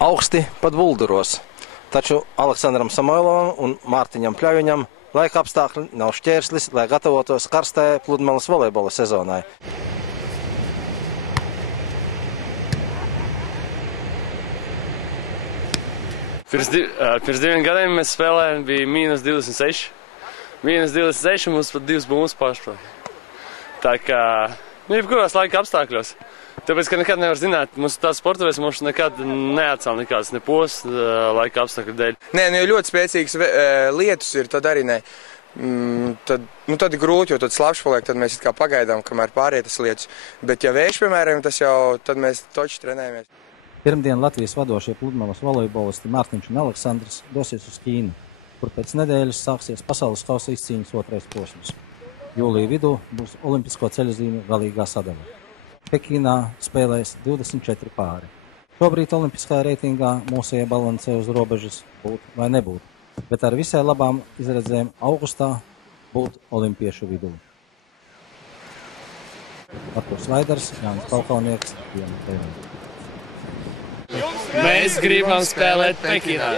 Augsti pat Vulduros, taču Aleksandram Samoilovam un Mārtiņam Pļaviņam laika apstākļi nav šķērslis, lai gatavotos karstajai pludmales volejbola sezonai. Pirms 2 gadiem mēs spēlējām, bija -26. -26 un mums pat 2 bumbas pārspēlēja. Tā kā, jebkurās laika apstākļos. Tāpēc, ka nekad nevar zināt, mums tāds sportavējs mums nekad neatcēl nekāds nepos laika apstākļu dēļ. Nē, ja ļoti spēcīgas lietus ir, tad arī ne. Tad ir grūti, jo tad slapjš paliek, tad mēs it kā pagaidām, kamēr pāriet tas lietus. Bet ja vējš, piemēram, tas jau, tad mēs toči trenējamies. Pirmdien Latvijas vadošie pludmales volejbolisti Mārtiņš un Aleksandrs dosies uz Ķīnu, kur pēc nedēļas sāksies pasaules kausa izcīņas 2. posms. Jūlija vidū būs olimpisko ceļzīmju galīgā sadala. Pekīnā spēlēs 24 pāri. Šobrīd olimpiskajā reitingā mūsējie balansē uz robežas būt vai nebūt, bet ar visai labām izredzēm augustā būt olimpiešu vidū. Arturs Vaidars, Jānis Palkalnieks, Diena TV. Mēs gribam spēlēt Pekinā.